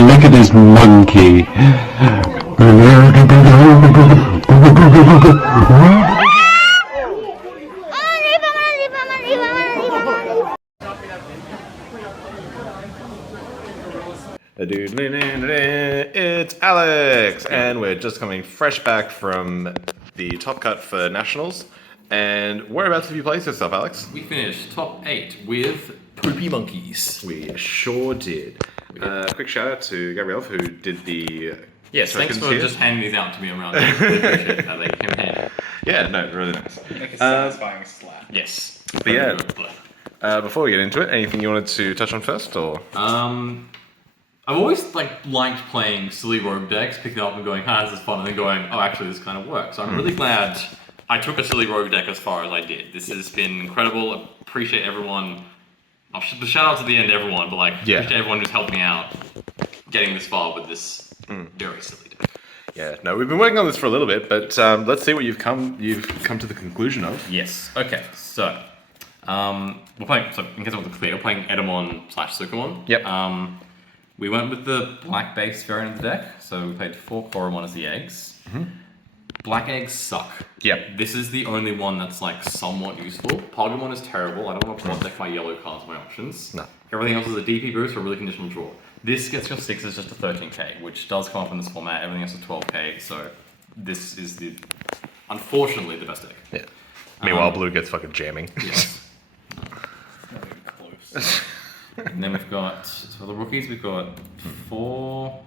look at this monkey. It's Alex, and we're just coming fresh back from the Top Cut for Nationals. And whereabouts have you placed yourself, Alex? We finished top 8 with Poopy Monkeys. We sure did. Quick shout out to Gabrielle who did the Yes, thanks for here. just handing these out to me around. I really appreciate that. They came in handy. Yeah, no, really nice. Like a satisfying slap. Yes. But yeah, before we get into it, anything you wanted to touch on first, or? I've always liked playing silly rogue decks, picking up and going, this is fun, and then going, oh, actually, this kind of works. So I'm really glad I took a silly rogue deck as far as I did. This has been incredible. I appreciate everyone. I'll shout out to the end, everyone, but appreciate everyone who's helped me out getting this far with this very silly deck. Yeah, no, we've been working on this for a little bit, but let's see what you've come to the conclusion of. Yes. Okay. So, we're playing. So, in case I wasn't clear, we're playing Etemon / Sukamon. Yep. We went with the black base variant of the deck, so we played 4 Koromon as the eggs. Black eggs suck. Yep. This is the only one that's somewhat useful. Pogomon is terrible. I don't want to block deck my yellow cards, my options. No. Everything else is a DP boost or a really conditional draw. This gets your 6s just to 13k, which does come up in this format. Everything else is 12k, so this is unfortunately the best deck. Yeah. Meanwhile, blue gets fucking jamming. Yes. Not even close. And then we've got, for the rookies, we've got 4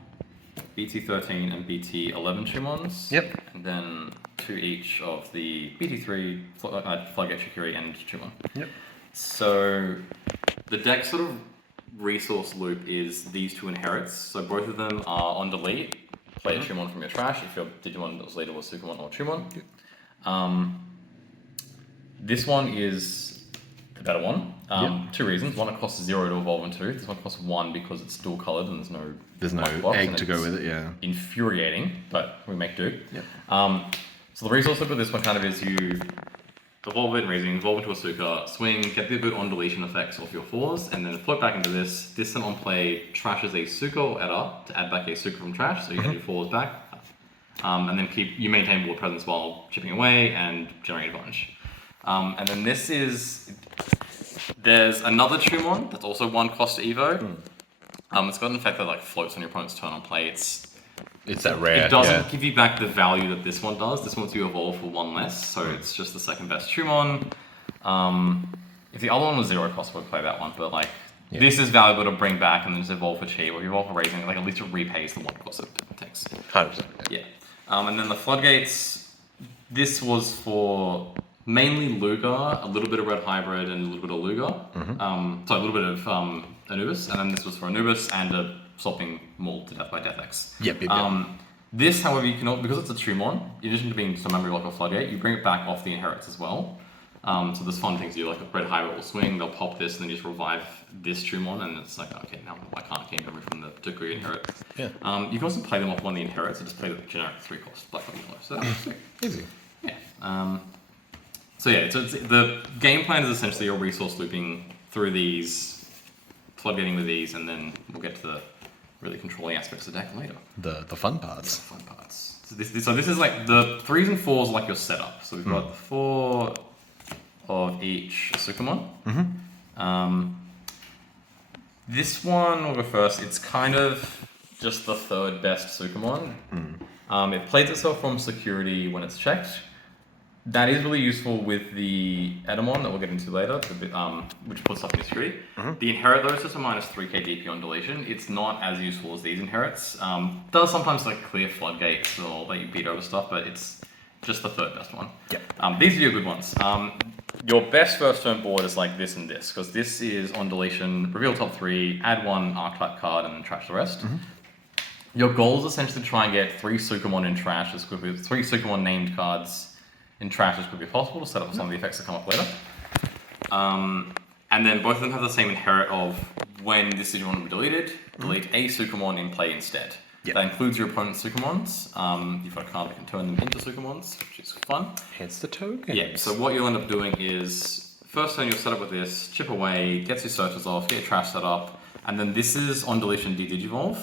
BT13 and BT11 Chumons. Yep. And then 2 each of the BT3, Floodgate Shikiri, and Chumon. Yep. So the deck sort of resource loop is these 2 inherits. So both of them are on delete. Play a Chumon from your trash if your Digimon that was leader was Sukamon or Chumon. Yep. This one is the better one. 2 reasons. One, it costs 0 to evolve into. This one costs 1 because it's dual coloured and There's no black box, egg and to go it's with it, yeah. infuriating, but we make do. Yep. So the resource loop of this one kind of is you evolve it and raising, evolve into a Suka, swing, get the good on deletion effects off your 4s, and then float back into this. This then on play trashes a Suka or Edda to add back a Suka from trash, so you get your 4s back. And then you maintain board presence while chipping away and generate advantage. And then this is, there's another Chumon that's also 1 cost to Evo. It's got an effect that floats on your opponent's turn on play. It's that rare. It doesn't give you back the value that this one does. This one lets you evolve for 1 less, so it's just the second best Chumon. If the other one was 0 cost, we'd play that one, but this is valuable to bring back and then just evolve for cheap, or if you evolve for raising, at least it repays the 1 cost it takes. 100%. Yeah. And then the Floodgates, this was for mainly Luga, a little bit of Red Hybrid, and a little bit of Luga. So a little bit of Anubis, and then this was for Anubis and a swapping Maul to Death by Death X. Yep. This, however, you can, because it's a Chumon, in addition to being some memory lock or Floodgate, you bring it back off the inherits as well. So there's fun things to do, like a Red Hybrid will swing, they'll pop this, and then just revive this Chumon, and it's okay, now I can't gain memory from the Deku inherit. Yeah. You can also play them off one of the inherits, so just play the generic 3 cost Black White Yellow. So that's sick. Easy. Yeah. So the game plan is essentially you're resource looping through these, floodgating with these, and then we'll get to the really controlling aspects of the deck later. The fun parts. The fun parts. So this is the 3s and 4s are your setup. So we've got the 4 of each Sukamon. This one will go first. It's kind of just the 3rd best Sukamon. It plays itself from security when it's checked. That is really useful with the Etemon that we'll get into later, which puts stuff in security. The inherit though is just a -3k DP on deletion. It's not as useful as these inherits. Does sometimes clear floodgates or let you beat over stuff, but it's just the 3rd best one. Yep. These are your good ones. Your best first turn board is this and this, because this is on deletion, reveal top 3, add 1 archetype card, and then trash the rest. Your goal is essentially to try and get 3 Sukamon in trash as quickly as 3 Sukamon named cards in trash as quickly as possible to set up some of the effects that come up later. And then both of them have the same inherit of when this Digimon will be deleted, delete a Sukamon in play instead. Yep. That includes your opponent's Sukamons. You've got a card that can turn them into Sukamons, which is fun. Hence the token. Yeah, so what you'll end up doing is, first turn you'll set up with this, chip away, gets your searches off, get your trash set up, and then this is on deletion de-digivolve.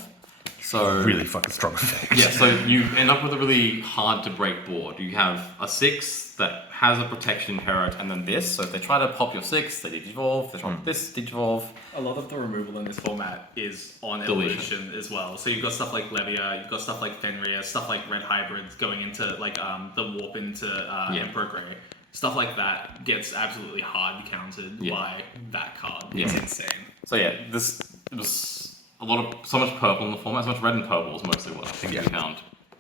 So really fucking strong effect. yeah, so you end up with a really hard to break board. You have a 6 that has a protection inherent, and then this. So if they try to pop your 6, they digivolve. They try this, digivolve. A lot of the removal in this format is on evolution as well. So you've got stuff like Levia, you've got stuff like Fenrir, stuff like Red Hybrids going into like the warp into Emperor Grey. Stuff like that gets absolutely hard countered by that card. It's insane. So yeah, this was so much purple in the format. So much red and purple is mostly what I think we found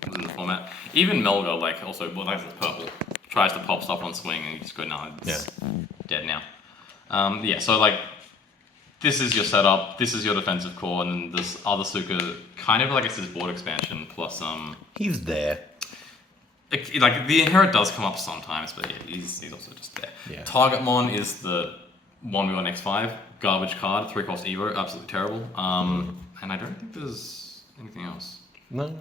was in the format. Even Melga, like also it's purple, tries to pop stuff on swing and you just go, no, it's dead now. Yeah, so like this is your setup, this is your defensive core, and then this other Suka kind of like it's his board expansion plus He's there. like the inherit does come up sometimes, but yeah, he's also just there. Yeah. Targetmon is the one we got on X5, garbage card, 3-cost Evo, absolutely terrible. And I don't think there's anything else. No.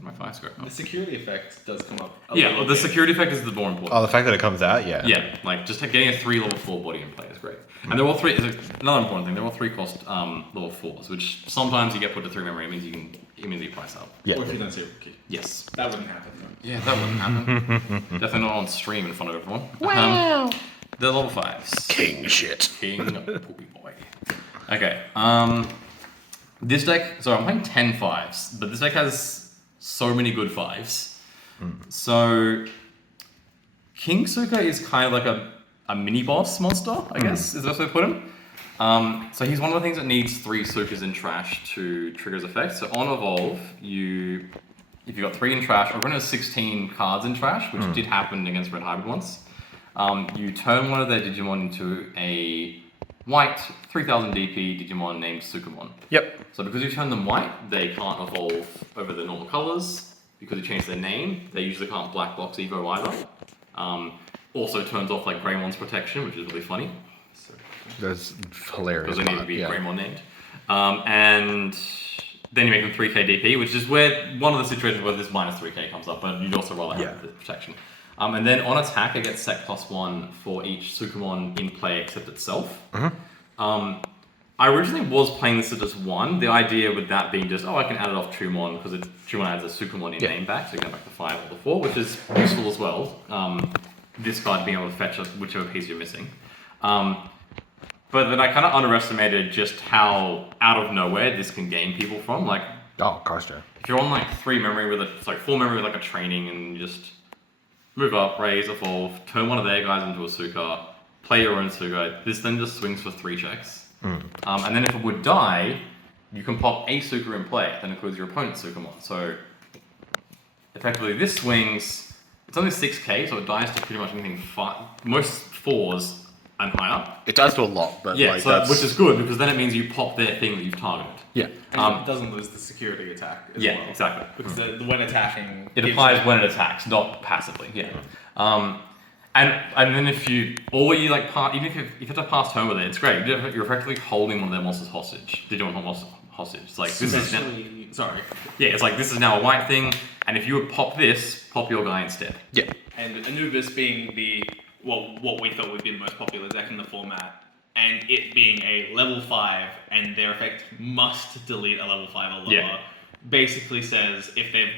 My 5 score. The security effect does come up. Yeah, the security effect is the more important. Oh, the fact that it comes out, yeah. Yeah, like just getting a 3 level 4 body in play is great. And they're all 3, another important thing, they're all 3-cost level 4s, which sometimes you get put to 3 memory, it means you can immediately price up. Yeah. Or if you don't see a rookie. Yes. That wouldn't happen though. Yeah, that wouldn't happen. Definitely not on stream in front of everyone. Wow. They're level 5s. King shit. King Poopy Boy. Okay, this deck, so I'm playing 10 5s, but this deck has so many good 5s. So, King Suka is kind of like a mini boss monster, I guess, is the best way to put him. So he's one of the things that needs 3 Sukas in trash to trigger his effect. So on Evolve, if you got 3 in trash, or when it was 16 cards in trash, which did happen against Red Hybrid once, you turn one of their Digimon into a white 3000 DP Digimon named Sukamon. Yep. So because you turn them white, they can't evolve over the normal colors. Because you changed their name, they usually can't black box Evo either. Also turns off like Greymon's protection, which is really funny. That's hilarious. Because they need to be Greymon named. And then you make them 3k DP, which is where one of the situations where this minus 3k comes up, but you'd also rather have the protection. And then on attack, it gets sec +1 for each Sukamon in play except itself. I originally was playing this as just 1. The idea with that being just, I can add it off Chumon because Chumon adds a Sukamon in name back, so you go back to 5 or to 4, which is useful as well. This card being able to fetch whichever piece you're missing. But then I kind of underestimated just how out of nowhere this can game people from. Like, oh, gosh, yeah. if you're on like 4 memory with like a training and you just move up, raise, evolve, turn one of their guys into a Suka, play your own Suka, this then just swings for 3 checks. And then if it would die, you can pop a Suka in play, that includes your opponent's Sukamon. So effectively this swings, it's only 6k, so it dies to pretty much anything, most 4s and higher. It does do a lot, but yeah, like, so, which is good because then it means you pop their thing that you've targeted. Yeah. And it doesn't lose the security attack as well. Yeah, exactly. Because when attacking... It applies when it attacks, not passively. Yeah. And then if you like even if you have to pass turn with it, it's great. You're effectively holding one of their monsters hostage. Digimon hostage. It's like this is now, sorry. yeah, it's like this is now a white thing, and if you would pop this, pop your guy instead. Yeah. And Anubis being what we thought would be the most popular deck in the format, and it being a level 5, and their effect must delete a level 5 or lower, basically says if they're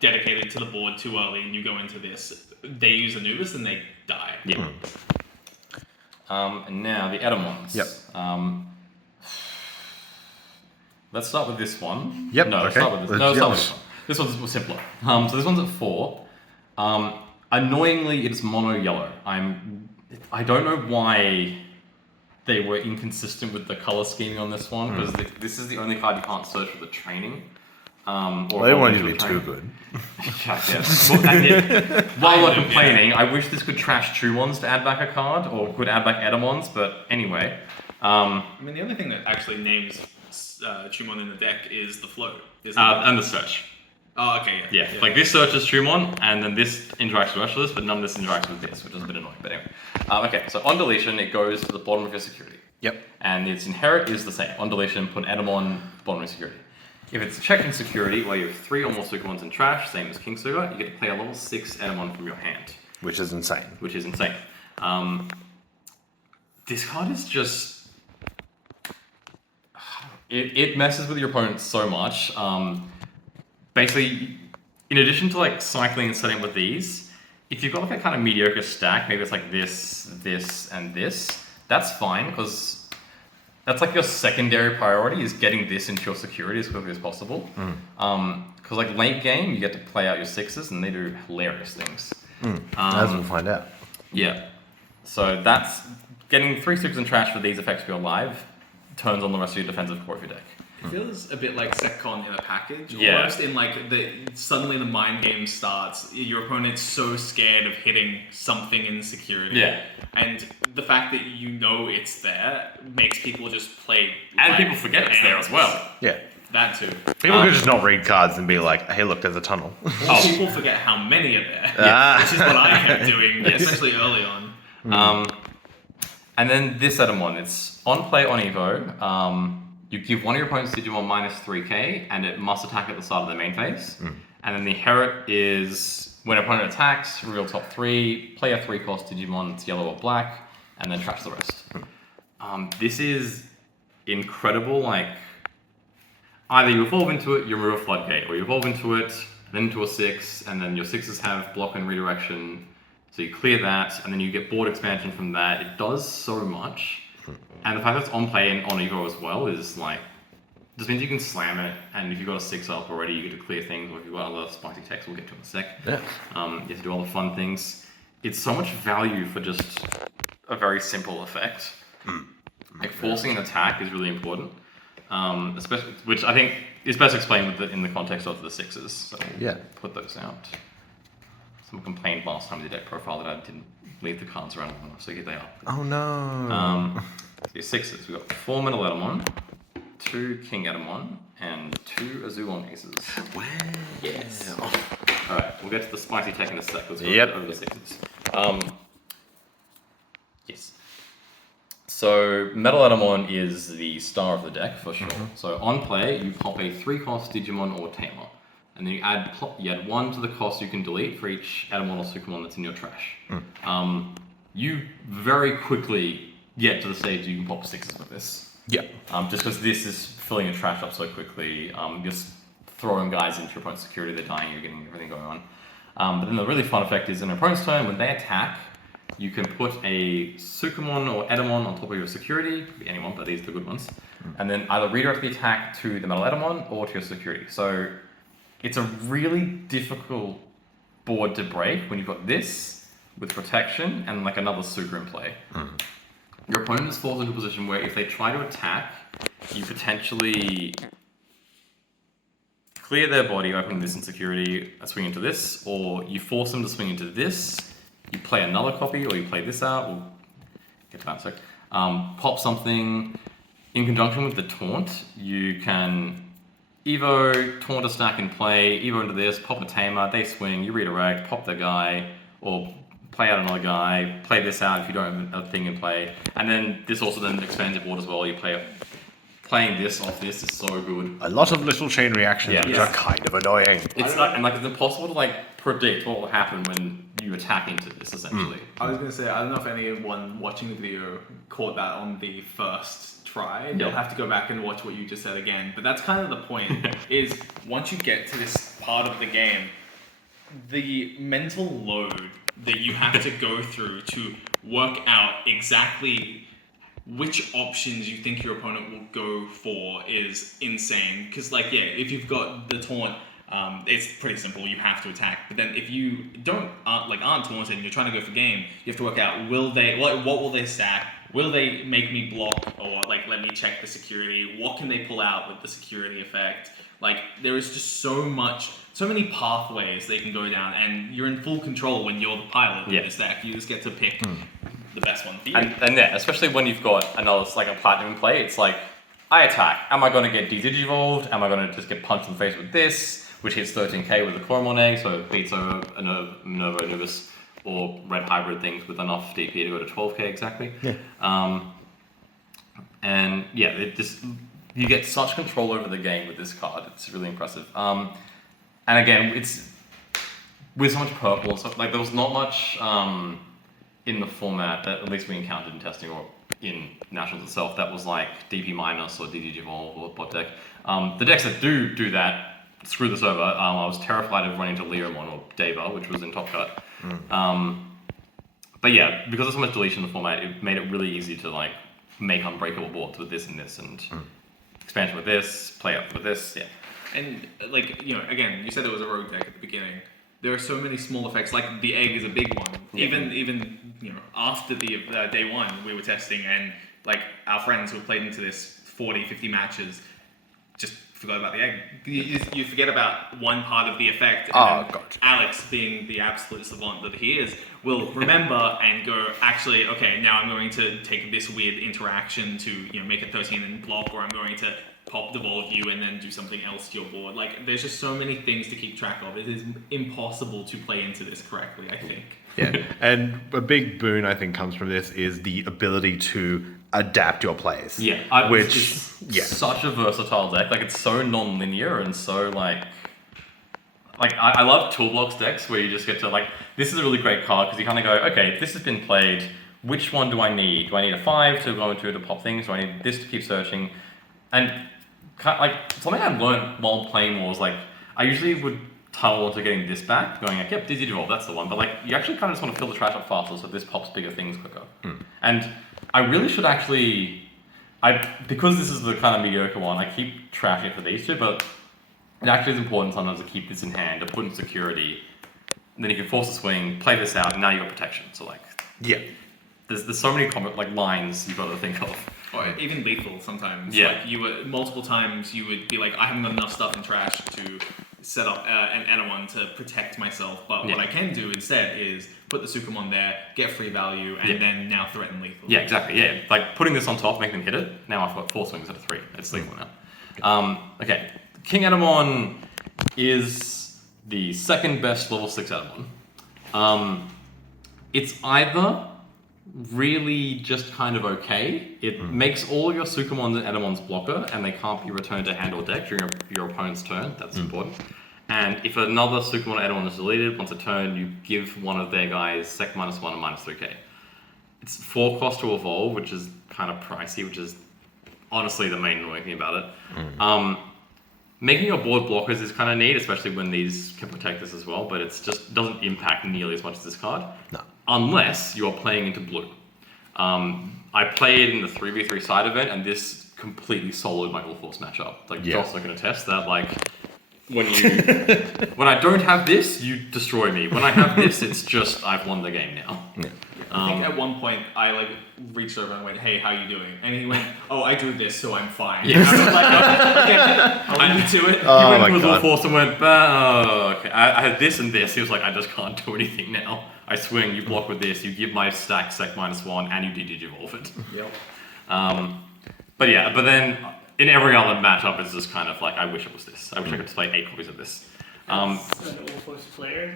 dedicated to the board too early and you go into this, they use Anubis and they die. Yeah. And now the Etemons. Yep. Let's start with this one. Yep. No, let's okay. start with this. No, let's start with this one. This one's simpler. So this one's at 4. Annoyingly, it's mono yellow. I don't know why they were inconsistent with the color scheming on this one because this is the only card you can't search with the training. Well, they don't want you to be too good. Well, and yet, while we're complaining, I wish this could trash Chumons to add back a card, or could add back Etemons, but anyway. I mean, the only thing that actually names Chumon in the deck is the float. And the search. Oh, okay, Yeah, like this searches Chumon, and then this interacts with the rest of this, but none of this interacts with this, which is a bit annoying, but anyway. Okay, so on deletion, it goes to the bottom of your security. Yep. And its inherit is the same. On deletion, put Etemon, bottom of security. If it's checking security, where you have 3 or more Sukamons in trash, same as King Suga, you get to play a level 6 Etemon from your hand. Which is insane. Which is insane. This card is just... It messes with your opponent so much. basically, in addition to like cycling and setting with these, if you've got like a kind of mediocre stack, maybe it's like this, this, and this, that's fine because that's like your secondary priority is getting this into your security as quickly as possible. Because like late game, you get to play out your sixes and they do hilarious things. As we'll find out. Yeah. So that's getting 3 sixes and trash for these effects to go live turns on the rest of your defensive core of your deck. It feels a bit like SecCon in a package. Yeah. Almost in like suddenly the mind game starts. Your opponent's so scared of hitting something in security. Yeah. And the fact that you know it's there makes people just play. And like people forget it's there as well. Yeah. That too. People could just not read cards and be like, hey, look, there's a tunnel. Or people forget how many are there. Which is what I kept doing, especially early on. And then this Etemon, it's on play on Evo. You give one of your opponent's Digimon minus 3k, and it must attack at the start of the main phase. And then the Herot is when an opponent attacks, reveal top 3, play a 3-cost Digimon, it's yellow or black, and then trash the rest. This is incredible. Like, either you evolve into it, you remove a floodgate, or you evolve into it, then into a 6, and then your 6s have block and redirection. So you clear that, and then you get board expansion from that. It does so much. And the fact that it's on play and on Evo as well is like, just means you can slam it, and if you've got a 6 up already, you get to clear things, or if you've got other spicy text, we'll get to in a sec. Yeah. You have to do all the fun things. It's so much value for just a very simple effect. Like forcing an attack is really important. Especially, which I think is best explained in the context of the 6s. So we'll put those out. Someone complained last time in the deck profile that I didn't leave the cards around long enough, so here they are. Oh no. So your 6s, we've got 4 Metal Etemon, 2 King Etemon, and 2 Azulon Aces. Wow. Yes. Alright, we'll get to the spicy tech in a sec. Let's go over the 6s. Yes. So Metal Etemon is the star of the deck for sure. So on play, you pop a 3-cost Digimon or Tamer, and then you add 1 to the cost you can delete for each Etemon or Sukamon that's in your trash. You very quickly get to the stage you can pop 6s with this. Yeah. Just because this is filling your trash up so quickly, just throwing guys into your opponent's security, they're dying, you're getting everything going on. But then the really fun effect is in an opponent's turn, when they attack, you can put a Sukamon or Etemon on top of your security, could be anyone, but these are the good ones, and then either redirect the attack to the Metal Etemon or to your security. So it's a really difficult board to break when you've got this with protection and like another Suka in play. Your opponent is forced into a position where if they try to attack, you potentially clear their body, open this insecurity, swing into this, or you force them to swing into this, you play another copy, or you play this out, we'll get to that in a sec. Pop something. In conjunction with the taunt, you can Evo, taunt a stack in play, Evo into this, pop a Tamer, they swing, you redirect, pop the guy, or play out another guy, play this out if you don't have a thing in play, and then this also then expands your board as well. You playing this off this is so good. A lot of little chain reactions, which are kind of annoying. It's not, and like it's impossible to like predict what will happen when you attack into this essentially. I was gonna say, I don't know if anyone watching the video caught that on the first try. They'll have to go back and watch what you just said again. But that's kind of the point, is once you get to this part of the game, the mental load that you have to go through to work out exactly which options you think your opponent will go for is insane. Because if you've got the taunt, it's pretty simple. You have to attack. But then if you aren't taunted and you're trying to go for game, you have to work out what will they stack? Will they make me block or let me check the security? What can they pull out with the security effect? There is just so many pathways they can go down, and you're in full control when you're the pilot of this deck. You just get to pick the best one for you. And especially when you've got another a platinum in play, it's like, I attack. Am I going to get de-digivolved? Am I going to just get punched in the face with this, which hits 13k with a Coromon egg, so it beats over a Novo Nubis or red hybrid things with enough DP to go to 12k exactly. You get such control over the game with this card. It's really impressive. And again, it's with so much purple. So there was not much in the format that at least we encountered in testing or in Nationals itself that was like DP minus or DD Evolve or bot deck. The decks that do that screw this over. I was terrified of running into Leomon or Deva, which was in Top Cut. But yeah, because there's so much deletion in the format, it made it really easy to like make unbreakable boards with this and this, and expansion with this, play up with this. Yeah. And like, you know, again, you said it was a rogue deck at the beginning. There are so many small effects. Like the egg is a big one. Yeah. Even you know, after the day one, we were testing, and like our friends who played into this 40, 50 matches just forgot about the egg. You forget about one part of the effect. And gotcha. Alex, being the absolute savant that he is, will remember and go, actually, okay, now I'm going to take this weird interaction to, you know, make a 13 and block, or I'm going to pop devolve you and then do something else to your board. Like, there's just so many things to keep track of. It is impossible to play into this correctly, I think. Yeah, and a big boon I think comes from this is the ability to adapt your plays. Yeah, it's such a versatile deck. Like, it's so non-linear and so like I love toolbox decks where you just get to like, this is a really great card because you kind of go, okay, if this has been played, which one do I need? Do I need a 5 to go into to pop things? Do I need this to keep searching? And like something I learned while playing was like, I usually would tunnel into getting this back, going like, yep, Digivolve, that's the one. But like, you actually kind of just want to fill the trash up faster so this pops bigger things quicker. And I really should actually, because this is the kind of mediocre one, I keep trashing it for these two, but it actually is important sometimes to keep this in hand, to put in security, and then you can force a swing, play this out, and now you've got protection. So like, Yeah. there's so many lines you've got to think of. Or even lethal sometimes. Yeah. Like, you were, multiple times you would be like, I haven't got enough stuff in trash to set up an Etemon to protect myself, but what I can do instead is put the Sukumon there, get free value, and then now threaten lethal. Yeah, exactly. Yeah, like putting this on top, making them hit it. Now I've got 4 swings out of 3. It's lethal now. Okay, King Etemon is the second best level 6 Etemon. It's either really just kind of okay. It makes all your Sukumons and Etemon's blocker, and they can't be returned to hand or deck during your opponent's turn. That's important. And if another Sukumon or Etemon is deleted, once a turn, you give one of their guys sec -1 and -3k. It's 4 cost to evolve, which is kind of pricey, which is honestly the main annoying thing about it. Making your board blockers is kind of neat, especially when these can protect this as well, but it's just doesn't impact nearly as much as this card. No. Unless you are playing into blue. I played in the 3v3 side event, and this completely soloed my All Force matchup. Like, Joss are going to test that. Like, when I don't have this, you destroy me. When I have this, it's just I've won the game now. Yeah. I think at one point I like reached over and went, "Hey, how you doing?" And he went, "Oh, I do this, so I'm fine." Yeah. And I was like, "Okay, I'll leave you to it." He Oh went my to his God. All Force and went, oh, okay. I had this and this. He was like, I just can't do anything now. I swing, you block with this, you give my stack sec -1, and you Digivolve it. Yep. But yeah, but then in every other matchup, it's just kind of like, I wish it was this. I wish I could play 8 copies of this. As an all-force player,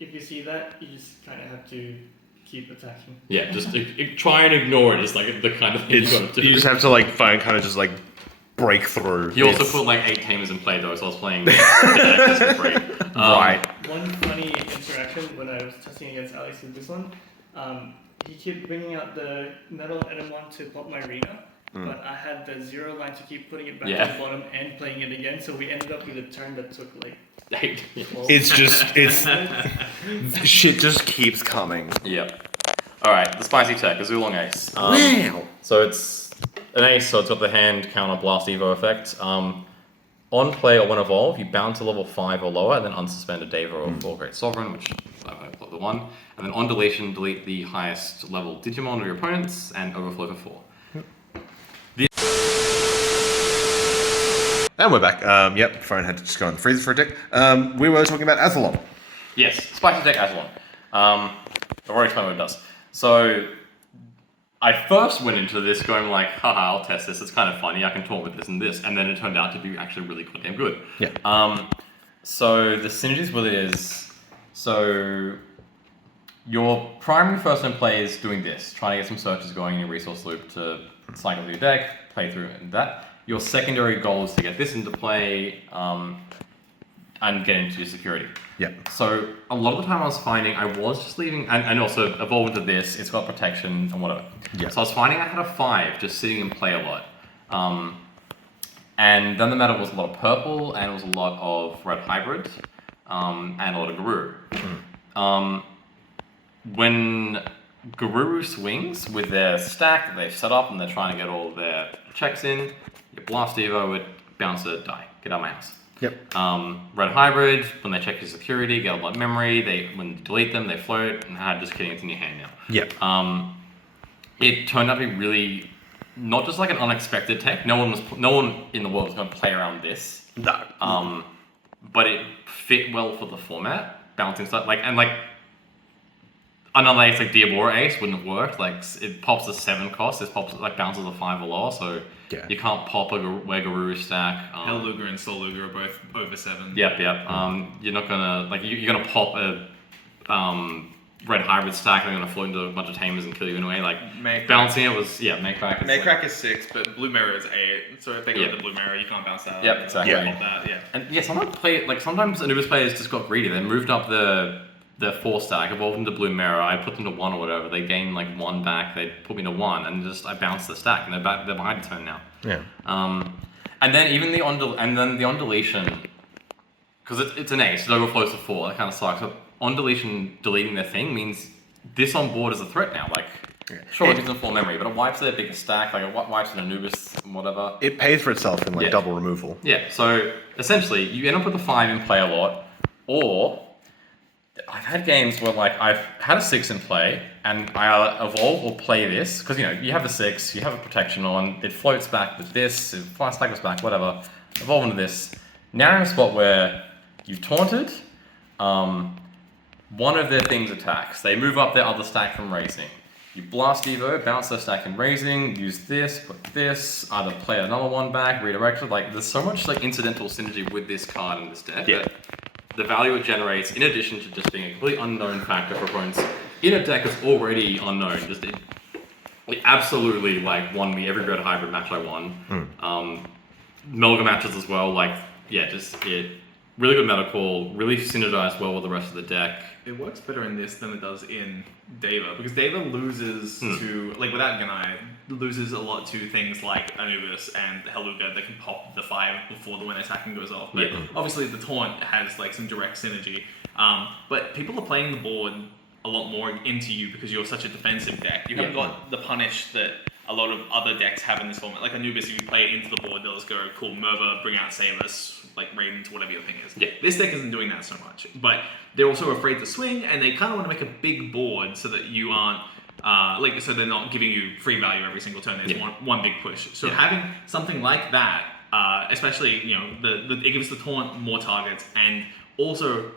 if you see that, you just kind of have to keep attacking. Yeah, just try and ignore it. It's like the kind of thing you got to do. You just have to like find kind of just like break through. He also put like 8 tamers in play though, so I was playing just for free. Right. One funny interaction when I was testing against Alex with this one, he kept bringing out the metal Etemon to pop my arena, but I had the 0 line to keep putting it back to the bottom and playing it again, so we ended up with a turn that took like 12 It's just shit just keeps coming. Yep. Alright, the spicy tech, a Zulong Ace. Wow. So it's an ace, so it's got the hand counter blast evo effect. On play or when evolve, you bounce to level 5 or lower, and then unsuspend a Deva or 4 Great Sovereign, which I've got the 1. And then on deletion, delete the highest level Digimon of your opponents, and overflow for 4. And we're back. Yep, phone had to just go on the freezer for a tick. We were talking about Athlon. Yes, spicy tech Athlon. I've already explained what it does. So, I first went into this going like, haha, I'll test this, it's kind of funny, I can talk with this and this, and then it turned out to be actually really goddamn good. Yeah. So the synergies with it is, so your primary first turn play is doing this, trying to get some searches going in your resource loop to cycle through your deck, play through and that. Your secondary goal is to get this into play, and get into your security. Yeah. So a lot of the time I was finding I was just leaving, and also evolve into this, it's got protection and whatever. Yeah. So I was finding I had a 5 just sitting in play a lot. And then the meta was a lot of purple, and it was a lot of red hybrid, and a lot of Garuru. When Garuru swings with their stack that they've set up and they're trying to get all their checks in, you blast Evo it, bounce it, die. Get out of my house. Yep. Red hybrid, when they check your security, get a lot of memory, when you delete them, they float, and just kidding, it's in your hand now. Yep. It turned out to be really not just like an unexpected tech. No one in the world was going to play around this. No. But it fit well for the format, bouncing stuff another ace like Diabora Ace wouldn't have worked. Like it pops a 7 cost. This pops bounces a 5 or lower, so you can't pop a Garuru stack. Helluga and Soul Luga are both over 7. Yep. You're not gonna you're gonna pop a red hybrid stack. They're gonna float into a bunch of tamers and kill you anyway. Bouncing it was Maycrack. Maycrack is 6, but Blue Mirror is 8. So if they go to the Blue Mirror, you can't bounce that. Yep, exactly. Pop that, And sometimes Anubis players just got greedy. They moved up the 4 stack, evolved into Blue Mirror. I put them to 1 or whatever. They gained 1 back. They put me to 1, and I bounced the stack, and they're behind the turn now. Yeah. And then even the on deletion, because it's an ace, it overflows to 4. That kind of sucks. But on deletion, deleting their thing means this on board is a threat now. Sure, it gives them full memory, but it wipes their biggest stack. It wipes an Anubis and whatever. It pays for itself in double removal. Yeah. So essentially, you end up with a 5 in play a lot, or I've had games where I've had a 6 in play and I evolve or play this because you have the 6, you have a protection on, it floats back with this, it flies back, whatever. Evolve into this. Now you're in a spot where you've taunted, one of their things attacks. They move up their other stack from raising. You blast Evo, bounce their stack in raising, use this, put this, either play another one back, redirect it. There's so much incidental synergy with this card and this deck. Yeah. The value it generates, in addition to just being a completely unknown factor for opponents in a deck that's already unknown, it absolutely won me every red hybrid match I won. Melga matches as well. Really good meta call, really synergized well with the rest of the deck. It works better in this than it does in Deva, because Deva loses to, without Ganai, loses a lot to things like Anubis and Helluga that can pop the 5 before the when attacking goes off. But obviously the taunt has some direct synergy. But people are playing the board a lot more into you because you're such a defensive deck. You haven't got the punish that a lot of other decks have in this format. Like Anubis, if you play it into the board, they'll just go, cool, Merva, bring out Samus, Ravens, whatever your thing is. Yeah. This deck isn't doing that so much. But they're also afraid to swing, and they kind of want to make a big board so that you aren't, so they're not giving you free value every single turn. There's one big push. So having something like that, especially, it gives the taunt more targets, and also,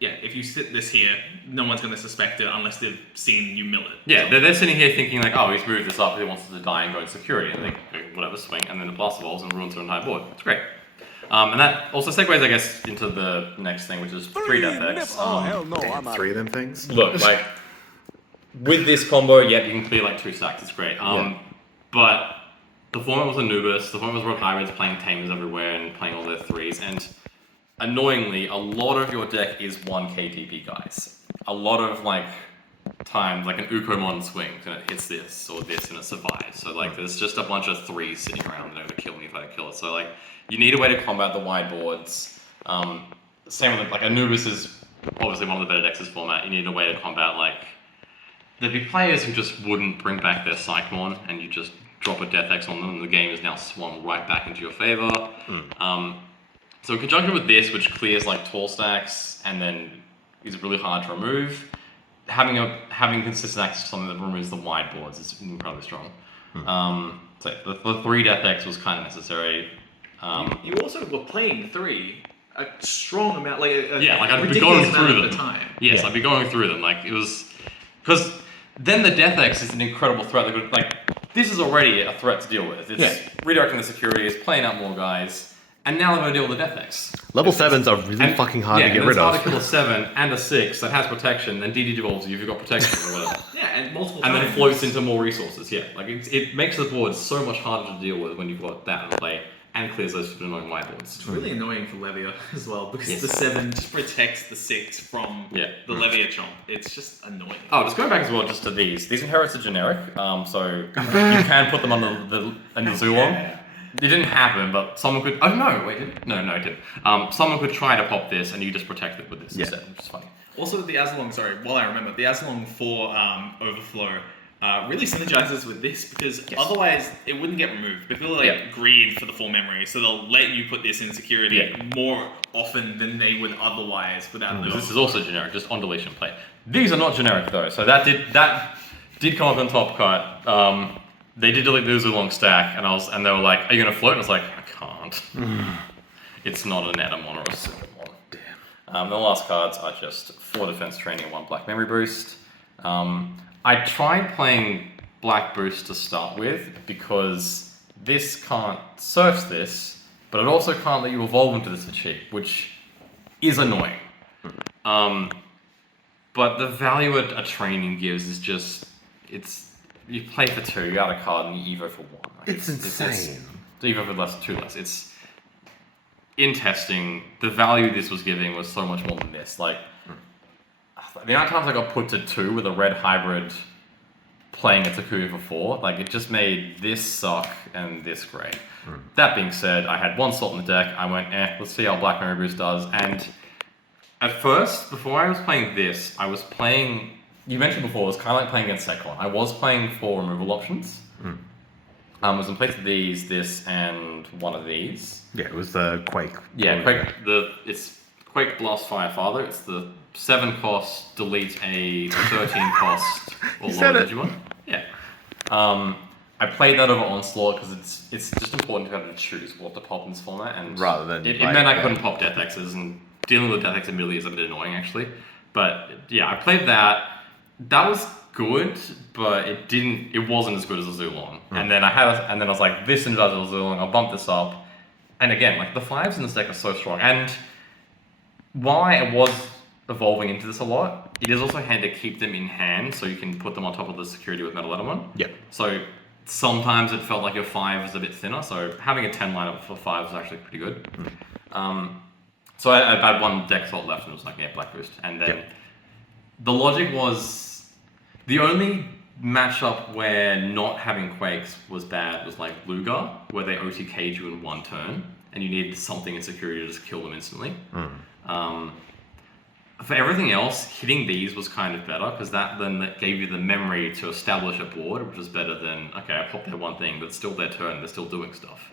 if you sit this here, no one's going to suspect it unless they've seen you mill it. Yeah, they're sitting here thinking he's moved this up, he wants it to die and go in security, and they go, whatever, swing, and then the blast evolves and ruins their entire board. It's great. And that also segues, I guess, into the next thing, which is 3 death X. Hell no, I'm out. 3 of them things? Look, with this combo, you can clear 2 stacks, it's great. But the format was Anubis, the format was Rogue Hybrids playing Tamers everywhere and playing all their 3s, and annoyingly, a lot of your deck is 1 KTP, guys. A lot of, times, an Ukomon swings and it hits this or this and it survives. So, there's just a bunch of 3s sitting around that are going to kill me if I kill it. So, you need a way to combat the wide boards. Same with, Anubis is obviously one of the better decks this format. You need a way to combat, there'd be players who just wouldn't bring back their Cyclone and you just drop a Death X on them and the game is now swung right back into your favor. So in conjunction with this, which clears tall stacks and then is really hard to remove, having consistent access to something that removes the wide boards is incredibly strong. So the 3 Death X was kind of necessary. You also were playing 3 a strong amount, I'd be going through them. Time. Yes, I'd be going through them. It was because then the Death X is an incredible threat. This is already a threat to deal with. It's redirecting the security, it's playing out more guys. And now they're going to deal with the Death X. Level 7s are really fucking hard to get rid of. It's hard to kill a 7 and a 6 that has protection, then DD devolves you if you've got protection or whatever. And multiple and times. then it floats into more resources, it makes the board so much harder to deal with when you've got that in play and clears those super annoying white boards. It's really annoying for Levia as well, because the 7 just protects the 6 from the Levia chomp. It's just annoying. Oh, just going back as well, just to these. These inherits are generic, so you can put them under the Zulon. It didn't happen, but someone could. Oh no, wait, no, it didn't. Someone could try to pop this, and you just protect it with this instead, which is funny. Also, the Azalong, while I remember, the Azalong for Overflow really synergizes with this because otherwise it wouldn't get removed. People greed for the full memory, so they'll let you put this in security more often than they would otherwise without This is also generic, just on deletion play. These are not generic though, so that did come up on Top Cut. They did delete the Zulong stack, and they were like, "Are you gonna float?" And I was like, "I can't. It's not an Etemon or a Supermon." The last cards are just 4 defense training, 1 black memory boost. I tried playing black boost to start with because this can't search this, but it also can't let you evolve into this for cheap, which is annoying. But the value a training gives is just, you play for 2, you add a card, and you evo for 1. Like It's insane. It's evo for 2 less. It's in testing, the value this was giving was so much more than this. Like, the amount of times I got put to 2 with a red hybrid playing a Takuya for 4, like it just made this suck and this great. That being said, I had 1 slot in the deck. I went, let's see how Black Memory Boost does. And at first, before I was playing this, I was playing. You mentioned before, it was kind of like playing against Seclon. I was playing 4 removal options. I was in place of these, this, and one of these. Yeah, it was the Quake. Yeah, Quake. It's Quake Blast Firefather. It's the 7 cost, delete a 13 cost or lower Digimon. Yeah. I played that over Onslaught because it's just important to be able to choose what to pop in this format, and rather than it meant I couldn't pop Death X's, and dealing with Death X immediately is a bit annoying actually. But yeah, I played that. That was good, but it wasn't as good as a Zulong. And then I was like, this synergizes with Zulong. I'll bump this up. And again, like the 5s in this deck are so strong. And while I was evolving into this a lot, it is also handy to keep them in hand so you can put them on top of the security with Metal Etemon. Yeah. So sometimes it felt like your 5 is a bit thinner, so having a 10 lineup for 5 is actually pretty good. So I had 1 deck slot left and it was like, Black Boost. And then the logic was, the only matchup where not having Quakes was bad was like Lugar, where they OTK'd you in 1 turn, and you needed something in security to just kill them instantly. For everything else, hitting these was kind of better, because that gave you the memory to establish a board, which was better than, okay, I popped their 1 thing, but it's still their turn, they're still doing stuff.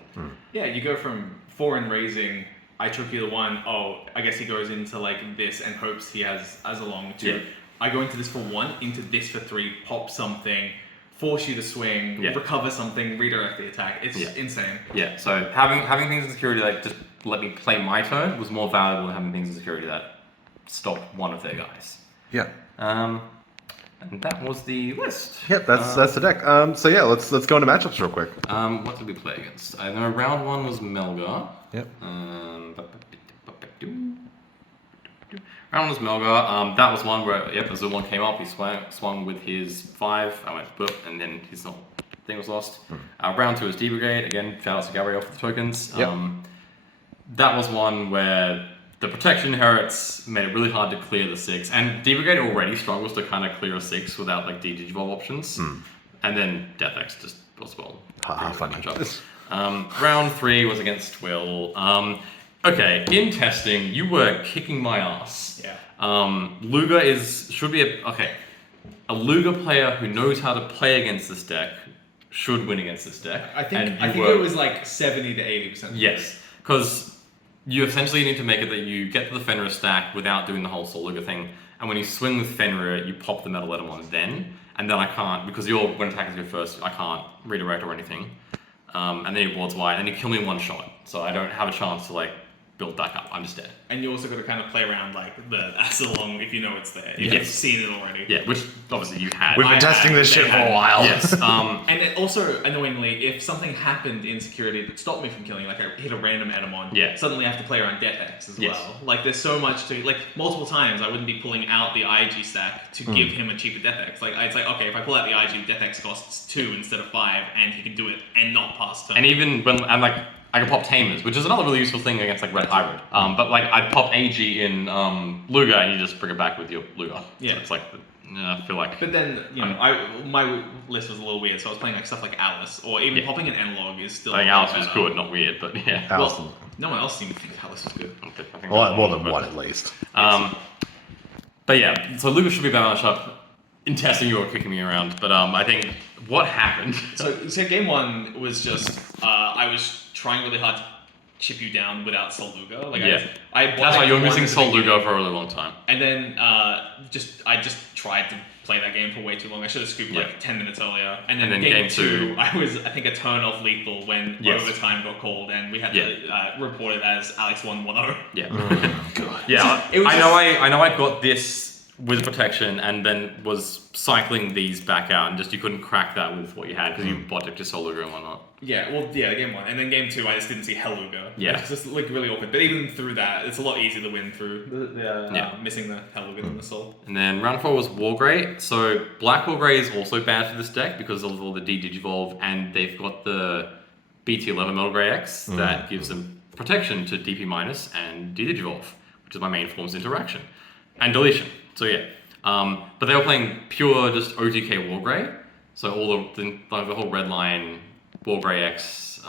Yeah, you go from 4 and raising, I took you the 1, I guess he goes into like this and hopes he has Azalong to, I go into this for 1, into this for 3, pop something, force you to swing, recover something, redirect the attack. It's insane. Yeah, so having things in security that just let me play my turn was more valuable than having things in security that stopped one of their guys. Yeah. And that was the list. Yeah, that's the deck. So yeah, let's go into matchups real quick. What did we play against? I know round 1 was Melgar. Yep. Round 1 was Melgar. That was one where the Zulon came up. He swung with his 5. I went boop, and then his thing was lost. Round 2 was D Brigade. Again, shout out to Gabriel for the tokens. Yep. That was one where the protection inherits made it really hard to clear the 6, and D Brigade already struggles to kind of clear a 6 without like Digivolve options, and then Death X just was funny. Round 3 was against Twill. Okay, in testing, you were kicking my ass. Yeah. Luger should be a Luger player who knows how to play against this deck should win against this deck. I think it was like 70 to 80%. Yes, because you essentially need to make it that you get to the Fenrir stack without doing the whole Soul Luger thing, and when you swing with Fenrir, you pop the Metal Etemon then, and then I can't, because when attackers go first, I can't redirect or anything. And then he wards wide, and you kill me in 1 shot, so I don't have a chance to like build back up. I'm just dead. And you also got to kind of play around like the Azalong if you know it's there. If you've seen it already. Yeah, which obviously you had. We've been testing this shit for a while. Yes. And it also, annoyingly, if something happened in security that stopped me from killing, like I hit a random Etemon, suddenly I have to play around Death X as well. Like there's so much to, like multiple times I wouldn't be pulling out the IG stack to give him a cheaper Death X. Like it's like, okay, if I pull out the IG, Death X costs 2 instead of 5, and he can do it and not pass turn. And even when I'm like, I can pop Tamers, which is another really useful thing against like Red Hybrid. But like I'd pop AG in Luger and you just bring it back with your Luger. Yeah. So it's like I feel like. But then, you know, my list was a little weird, so I was playing like stuff like Alice, or even popping an N-log is still. I think Alice was good, not weird, but yeah. Alice. Well, no one else seemed to think Alice was good. Okay, I think Well, that more one, than but- one at least. But yeah, so Lucas should be better matchup in testing you or kicking me around. But I think what happened. So game one was just I was trying really hard to chip you down without Sol Lugo. Like Yeah. I bought That's why you were one missing at the Sol beginning, Lugo for a really long time. and then I just tried to play that game for way too long. I should have scooped Yeah. like 10 minutes earlier. And then, And then game game two, two- I was I think a turn off lethal when Yes. overtime got called, and we had to report it as Alex 1-1-0. Yeah. God. Yeah, It was I know I got this with protection and then was cycling these back out and just you couldn't crack that with what you had because you bought it just Sol Lugo and whatnot. Yeah, well, yeah, game one, and then game two, I just didn't see Helluga. Yeah. It's just like really awkward. But even through that, it's a lot easier to win through Yeah. missing the Helluga than the Soul. And then round 4 was Wargrey. So Black Wargrey is also bad for this deck because of all the D-Digivolve and they've got the BT11 Metal Grey X that gives them protection to DP minus and D-Digivolve, which is my main form's interaction. And deletion. So yeah. But they were playing pure just OTK Wargrey. So all the whole red line, Wargrey X,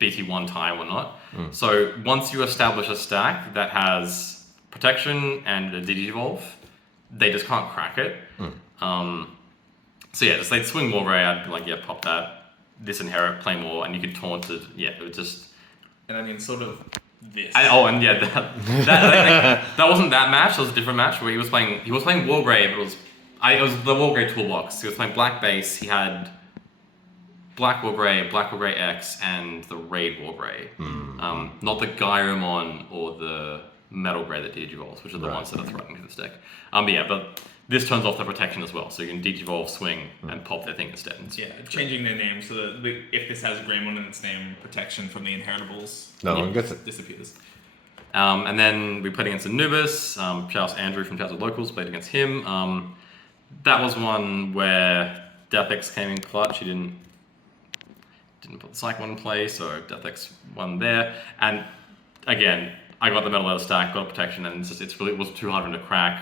BT1 tie and whatnot. So once you establish a stack that has protection and a Digivolve, they just can't crack it. So yeah, just they'd swing Wargrey, I'd be like, yeah, pop that, disinherit, play more, and you could taunt it. Yeah, it would just. And I mean, sort of this. That wasn't that match. That was a different match where he was playing Wargrey, but it was the Wargrey toolbox. He was playing Black Base. He had Black Wargrey X, and the Raid Wargrey. Not the Gyromon or the Metal Grey that Digivolves, which are the ones that are threatening to this deck. But this turns off the protection as well, so you can Digivolve, swing, and pop their thing instead. Yeah, changing their name so that if this has Greymon in its name, protection from the inheritables No one gets it. disappears. And then we played against Anubis. Charles Andrew from Charles Locals played against him. That was one where DeathX came in clutch. He didn't put the Psych one in play, so DeathX won there. And again, I got the Metal Leather stack, got protection, and it was too hard for him to crack.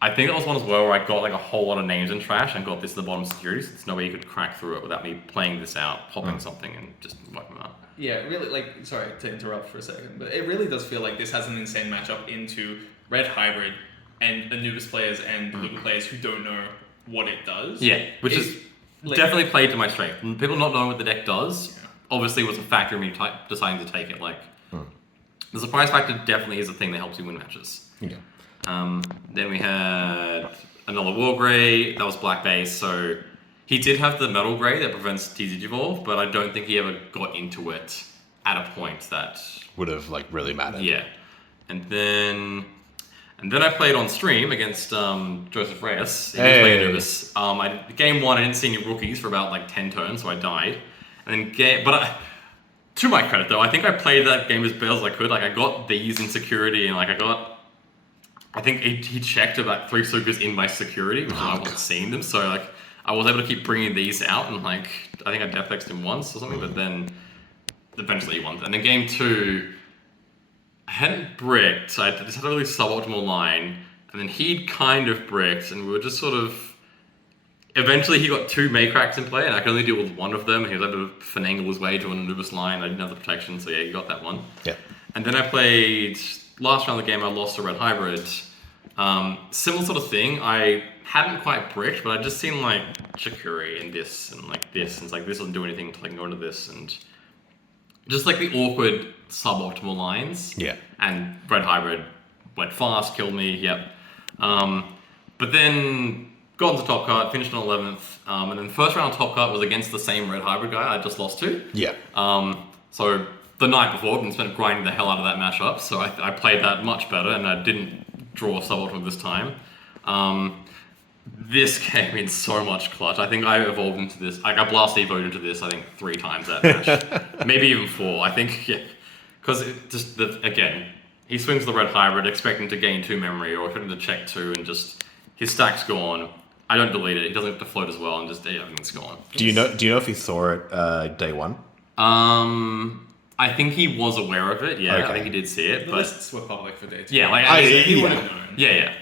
I think that was one as well where I got like a whole lot of names in trash and got this to the bottom security, so there's no way you could crack through it without me playing this out, popping something, and just wiping them out. Yeah, really, like, sorry to interrupt for a second, but it really does feel like this has an insane matchup into Red Hybrid and Anubis players and Luca players who don't know what it does. Yeah, which It's, is like- definitely played to my strength. And people not knowing what the deck does, obviously was a factor in me deciding to take it. Like, the surprise factor definitely is a thing that helps you win matches. Yeah. Then we had another Wargrey, that was Black Base, so he did have the Metal Grey that prevents Digivolve, but I don't think he ever got into it at a point that... Would have like really mattered. Yeah. And then I played on stream against Joseph Reyes. He was playing Anubis. Game 1, I didn't see any rookies for about like 10 turns, so I died. And then to my credit though, I think I played that game as best as I could. Like I got these in security, and like I think he checked about 3 Sukas in my security, which I wasn't seeing them. So like I was able to keep bringing these out, and like I think I DeathX'd him once or something, but then eventually he won. And then game 2, I hadn't bricked, so I just had a really suboptimal line, and then he'd kind of bricked, and we were just sort of... Eventually he got 2 Maycracks in play, and I could only deal with one of them, and he was able to finagle his way to an Anubis line. I didn't have the protection, so yeah, he got that one. Yeah. And then I played... Last round of the game, I lost to Red Hybrid. Similar sort of thing. I hadn't quite bricked, but I'd just seen like Shikuri and this, and like this, and it's like this doesn't do anything until I can go into this, and just like the awkward suboptimal lines. Yeah. And Red Hybrid went fast, killed me, yep. But then got into top cut, finished on 11th, and then first round top cut was against the same Red Hybrid guy I just lost to. Yeah. So the night before, I'd spent grinding the hell out of that matchup, so I played that much better, and I didn't draw suboptimal this time. This came in so much clutch. I think I evolved into this. I got Blast Evoed into this, I think, 3 times that match. Maybe even 4. I think, yeah. Because again, he swings the Red Hybrid, expecting to gain 2 memory, or expecting to check 2, and just his stack's gone. I don't delete it. He doesn't have to float as well, and just everything's gone. Do you know if he saw it day 1? I think he was aware of it. Yeah, Okay. I think he did see it. The but lists were public for day 2. yeah, like he He would yeah. have known. yeah.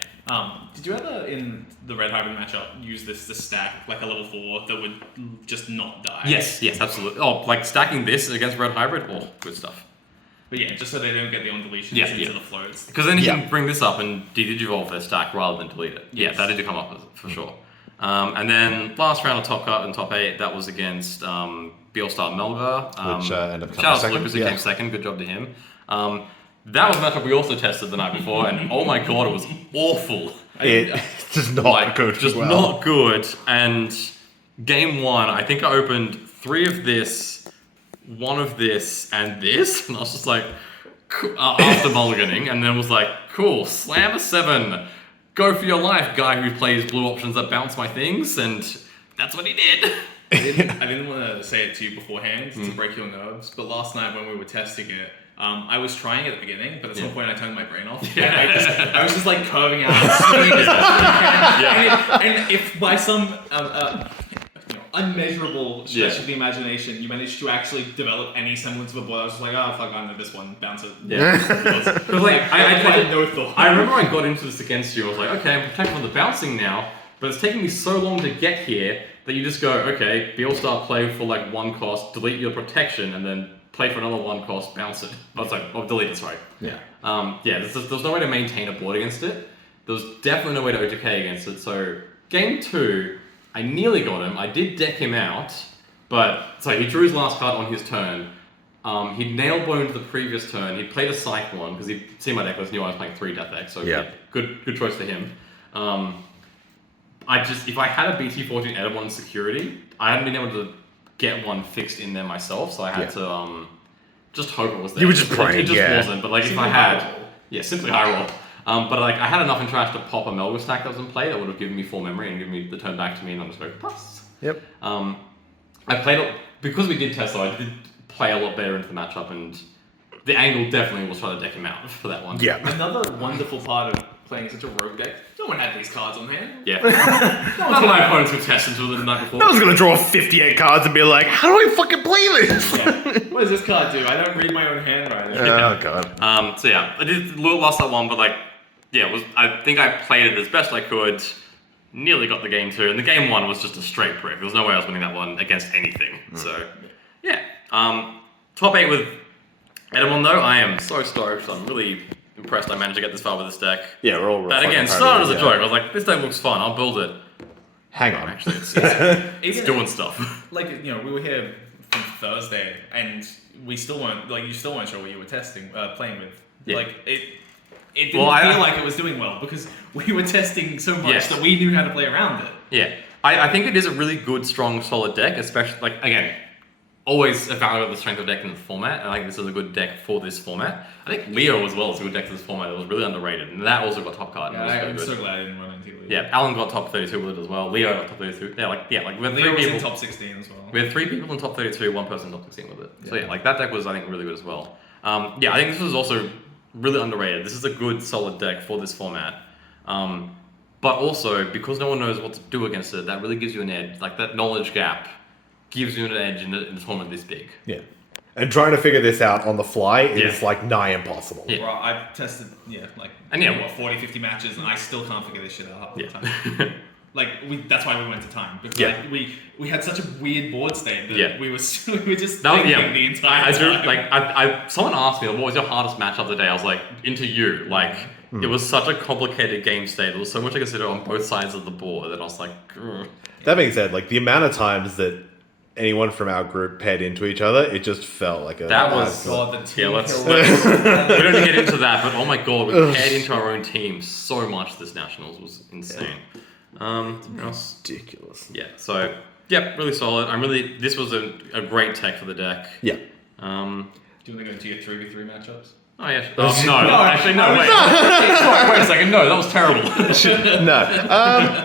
Did you ever, in the Red Hybrid matchup, use this to stack like a level 4 that would just not die? Yes, absolutely. Oh, like stacking this against Red Hybrid? Oh, good stuff. But yeah, just so they don't get the on-deletions into the floats. Because then you can bring this up and de-digivolve their stack rather than delete it. Yes. Yeah, that did come up for sure. And then last round of top cut and top 8, that was against Beelstar Melgar. Which ended up coming shout out to second. Lucas who came second. Good job to him. That was a matchup we also tested the night before, and oh my god, it was awful. It's just not good. Just not good. And game 1, I think I opened 3 of this, 1 of this, and this, and I was just like, after mulliganing, and then was like, cool, slam a 7. Go for your life, guy who plays blue options that bounce my things, and that's what he did. I didn't want to say it to you beforehand to break your nerves, but last night when we were testing it, I was trying at the beginning, but at some point I turned my brain off. And I was just like curving out and if by some unmeasurable stretch of the imagination you managed to actually develop any semblance of a board, I was just like, oh fuck, I know this one, bounce it. Yeah. Because like, I had no thought. I remember I got into this against you, I was like, okay, I'm protected from the bouncing now, but it's taking me so long to get here that you just go, okay, Beelstar play for like 1 cost, delete your protection, and then play for another 1 cost, bounce it. Delete it, sorry. Yeah. There's no way to maintain a board against it. There's definitely no way to OTK against it. So game 2, I nearly got him. I did deck him out, but so he drew his last card on his turn. He nail boned the previous turn. He played a Cyclone because he'd seen my deck list, knew I was playing 3 Death X. So good choice for him. If I had a BT14 Etemon security, I hadn't been able to get one fixed in there myself, so I had to just hope it was there. You were just praying, It just wasn't, but like if I had... Yeah, simply high roll. But like I had enough in trash to pop a Melga stack that was in play that would have given me full memory and given me the turn back to me, and I'm just like, pass. Yep. I played... Because we did test, though, I did play a lot better into the matchup, and the angle definitely was trying to deck him out for that one. Yeah. Another wonderful part of playing such a rogue deck, no one had these cards on hand. Yeah. None of my opponents were tested until the night before. I was gonna draw 58 cards and be like, how do I fucking play this? Yeah. What does this card do? I don't read my own handwriting. Oh god. So yeah, I did lost that one, but like, yeah, I think I played it as best I could. Nearly got the game 2, and the game 1 was just a straight brick. There was no way I was winning that one against anything. So yeah, top 8 with Etemon though. I am so stoked. I'm really impressed. I managed to get this far with this deck. Yeah, we're all. That again started as a joke. I was like, this deck looks fun. I'll build it. Hang on. Actually, it's doing stuff. Like, we were here from Thursday, and we still weren't, you still weren't sure what you were playing with. Yeah. Like, it didn't feel like it was doing well, because we were testing so much that we knew how to play around it. Yeah, I think it is a really good, strong, solid deck, especially, like, again, always evaluate the strength of deck in the format, and I think this is a good deck for this format. I think Leo as well is a good deck for this format. It was really underrated, and that also got top card. Yeah, I'm so glad I didn't run into Leo. Yeah, Alan got top 32 with it as well. Leo got top 32. Yeah, we had Leo 3 was people in top 16 as well. We had 3 people in top 32, 1 person in top 16 with it. So yeah, like that deck was, I think, really good as well. I think this was also really underrated. This is a good, solid deck for this format. But also, because no one knows what to do against it, that really gives you an edge. Like, that knowledge gap gives you an edge in the tournament this big. Yeah. And trying to figure this out on the fly is like nigh impossible. Yeah. Well, I've tested, 40, 50 matches, and I still can't figure this shit out half the time. That's why we went to time, because we had such a weird board state that we were just thinking the entire time. Someone asked me, what was your hardest match of the day? I was like, into you. Like, it was such a complicated game state. There was so much to consider on both sides of the board that I was like, grr. That being said, like the amount of times that anyone from our group paired into each other, it just felt like a... That was... the yeah, let's we don't need to get into that, but oh my god, we paired into our own team so much this Nationals was insane. Something else? Ridiculous. Yeah, so, really solid. This was a great tech for the deck. Yeah. Do you want to go into your 3v3 matchups? Oh, yeah. No, actually, no, wait. Wait a second, no, that was terrible. No.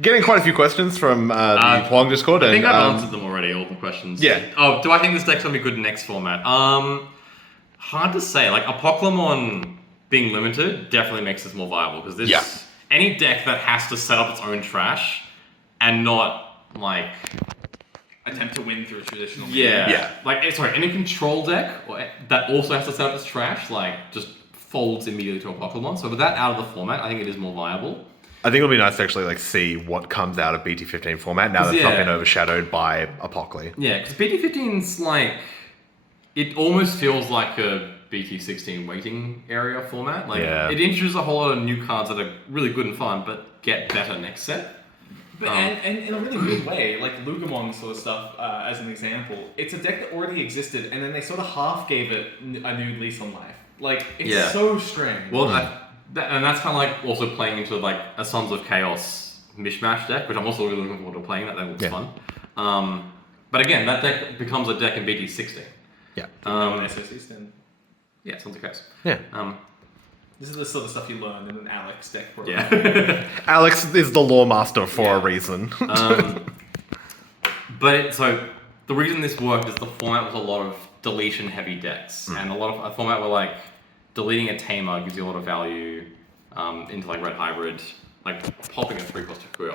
Getting quite a few questions from the Huang Discord. I think I've answered them already, all the questions. Yeah. Oh, do I think this deck's going to be good next format? Hard to say. Like, Apoclymon being limited definitely makes this more viable, because this... Any deck that has to set up its own trash and not, like... attempt to win through a traditional Yeah. Like, any control deck that also has to set up its trash, like, just folds immediately to a Pokemon. So with that out of the format, I think it is more viable. I think it'll be nice to actually like see what comes out of BT15 format now that it's not been overshadowed by Apocally. Yeah, because BT15's like, it almost feels like a BT16 waiting area format. Like, it introduces a whole lot of new cards that are really good and fun, but get better next set. But, and in a really weird way, like Lugamon sort of stuff, as an example, it's a deck that already existed, and then they sort of half gave it a new lease on life. Like, it's so strange. Well, and that's kind of like also playing into like a Sons of Chaos mishmash deck, which I'm also really looking forward to playing. That looks fun. But again, that deck becomes a deck in BT16. Yeah. SOCs then. Yeah, Sons of Chaos. Yeah. This is the sort of stuff you learn in an Alex deck program. Yeah. Alex is the lore master for a reason. So the reason this worked is the format was a lot of deletion heavy decks, and a format where like deleting a tamer gives you a lot of value into like red hybrid, like popping a 3+ Takuya,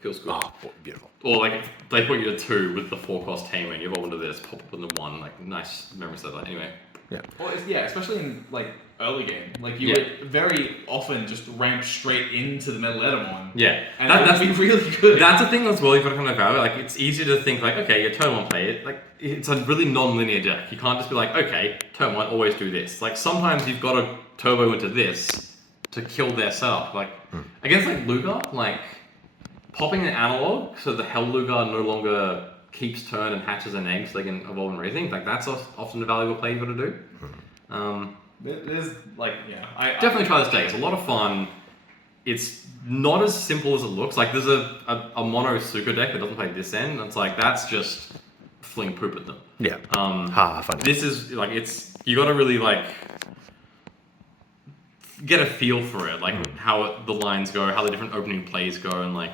feels good. Beautiful. Or like they put you to 2 with the 4-cost tamer, and you roll into this, pop up into 1, like nice memory set. Like anyway. Yeah. Well, especially in like early game, like you would very often just ramp straight into the Metal Etemon. Yeah, and that would be really good. That's the thing as well. You've got to kind of value. Like it's easy to think like, okay, you turn 1 play it. Like it's a really non-linear deck. You can't just be like, okay, turn 1 always do this. Like sometimes you've got to turbo into this to kill their setup. Like against like Lugar, like popping an analog so the Hell Lugar no longer keeps turn and hatches an egg so they can evolve and raising. Like that's often a valuable play you've got to do. There's like, I definitely try this deck. It's a lot of fun. It's not as simple as it looks. Like there's a mono Suka deck that doesn't play this end. It's like that's just fling poop at them. Yeah. Funny. This is like you got to really like get a feel for it, like how the lines go, how the different opening plays go, and like,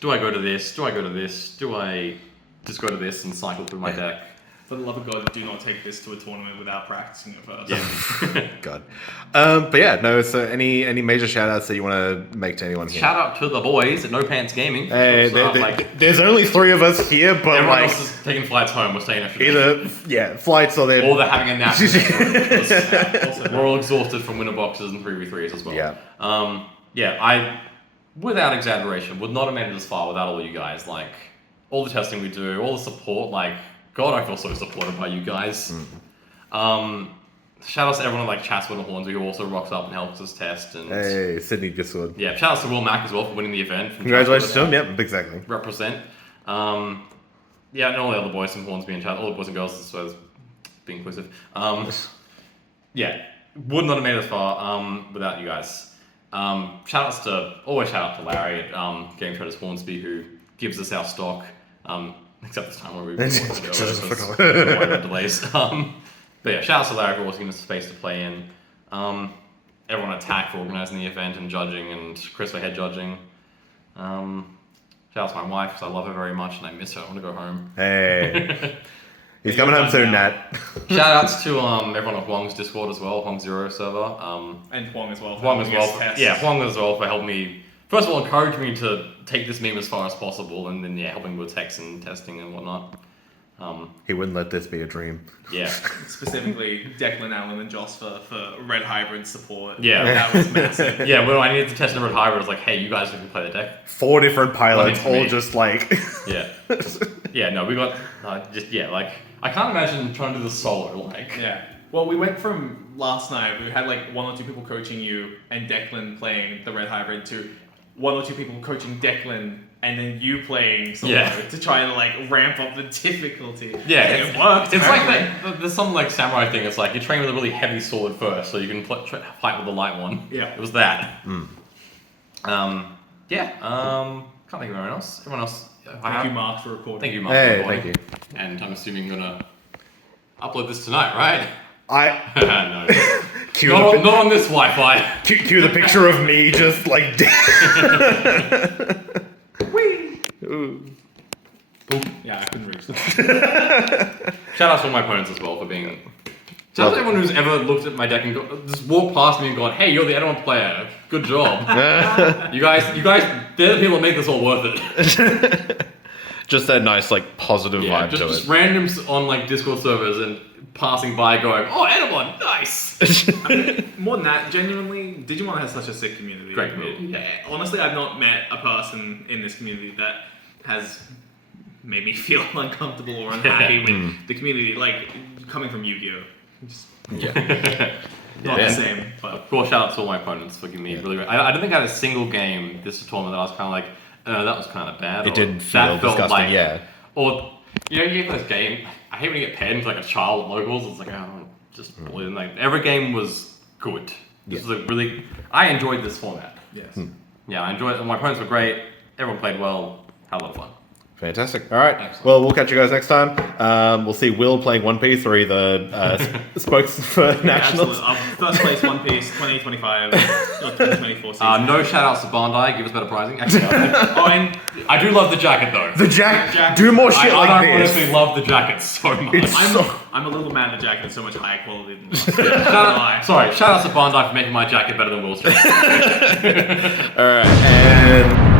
do I go to this? Do I go to this? Do I just go to this and cycle through my deck? For the love of God, do not take this to a tournament without practicing it first. Yeah. God. But yeah, no, so any major shout outs that you want to make to anyone here? Shout out to the boys at No Pants Gaming. Hey, there's only 3 of us here, but everyone like... else is taking flights home. We're staying extra. Either, flights or they're... Or they're having a nap. We're all exhausted from winter boxes and 3v3s as well. Yeah. I, without exaggeration, would not have made it this far without all you guys. Like, all the testing we do, all the support, like... God, I feel so supported by you guys. Shout out to everyone like Chatswood and Hornsby who also rocks up and helps us test. And hey, Sydney Giswood. Yeah, shout out to Will Mack as well for winning the event. Congratulations to him. Yep, exactly. Represent. Yeah, and all the other boys from Hornsby and Chat, all the boys and girls as well as being inclusive. Yeah, would not have made it as far without you guys. Shout outs to Larry at Game Traders Hornsby who gives us our stock. Except this time where we recorded delays. But yeah, shout out to Larry for also giving us space to play in. Everyone at TAK for organising the event and judging, and Chris for head judging. Shout out to my wife because I love her very much and I miss her. I want to go home. Hey. He's coming home soon, Nat. Shout outs to everyone at Huang's Discord as well, Huang Zero server. And Huang as well. Huang as well for helping me. First of all, encourage me to take this meme as far as possible, and then helping with text and testing and whatnot. He wouldn't let this be a dream. Yeah. Specifically, Declan Allen and Joss for Red Hybrid support. Yeah. That was massive. Yeah, when I needed to test the Red Hybrid, I was like, hey, you guys can play the deck. 4 different pilots, all just like... Yeah. Yeah, no, we got... I can't imagine trying to do this solo, like... Yeah. Well, we went from last night, we had like 1 or 2 people coaching you and Declan playing the Red Hybrid to 1 or 2 people coaching Declan and then you playing solo to try to like ramp up the difficulty. Yeah, it worked. It's like there's some like samurai thing. It's like you train with a really heavy sword first, so you can fight with a light one. Yeah, it was that. Can't think of anyone else. Everyone else. Thank you, Mark, for recording. Thank you, Mark. Hey, thank you. And I'm assuming you're gonna upload this tonight, right? No. Not on this Wi-Fi. Cue the picture of me just like... Whee! Ooh. Yeah, I couldn't reach that. Shout out to all my opponents as well for being... Shout out to everyone who's ever looked at my deck and just walked past me and gone, hey, you're the Etemon player. Good job. You guys, they're the people that make this all worth it. Just that nice, like, positive Yeah, vibe just, to just it. randoms on like Discord servers and passing by going, "Oh, Etemon, nice." I mean, more than that, genuinely, Digimon has such a sick community. Great community, yeah. Honestly, I've not met a person in this community that has made me feel uncomfortable or unhappy with the community. Like, coming from Yu-Gi-Oh! Just not the same. But Of course, shout out to all my opponents for giving me really great. I don't think I had a single game this tournament that I was kind of like, that was kind of bad. It or didn't that feel felt disgusting, yeah. Or, you know, you get those games, I hate when you get paired into like a child at locals, it's like, oh, just bullying. Like, every game was good. This was a really, I enjoyed this format. yes. Yeah, I enjoyed it. My opponents were great, everyone played well, had a lot of fun. Fantastic. All right. Excellent. Well, we'll catch you guys next time. We'll see Will playing One Piece or either spokes for nationals. Absolutely. First place One Piece 2025 or 2024 season. No shout outs to Bandai, give us better pricing. Actually, Oh, and I do love the jacket though. The Jack, Jack- do more shit I like honestly this. love the jacket so much. It's so... I'm a little mad the jacket is so much higher quality than last. Sorry, shout outs to Bandai for making my jacket better than Will's jacket. All right, and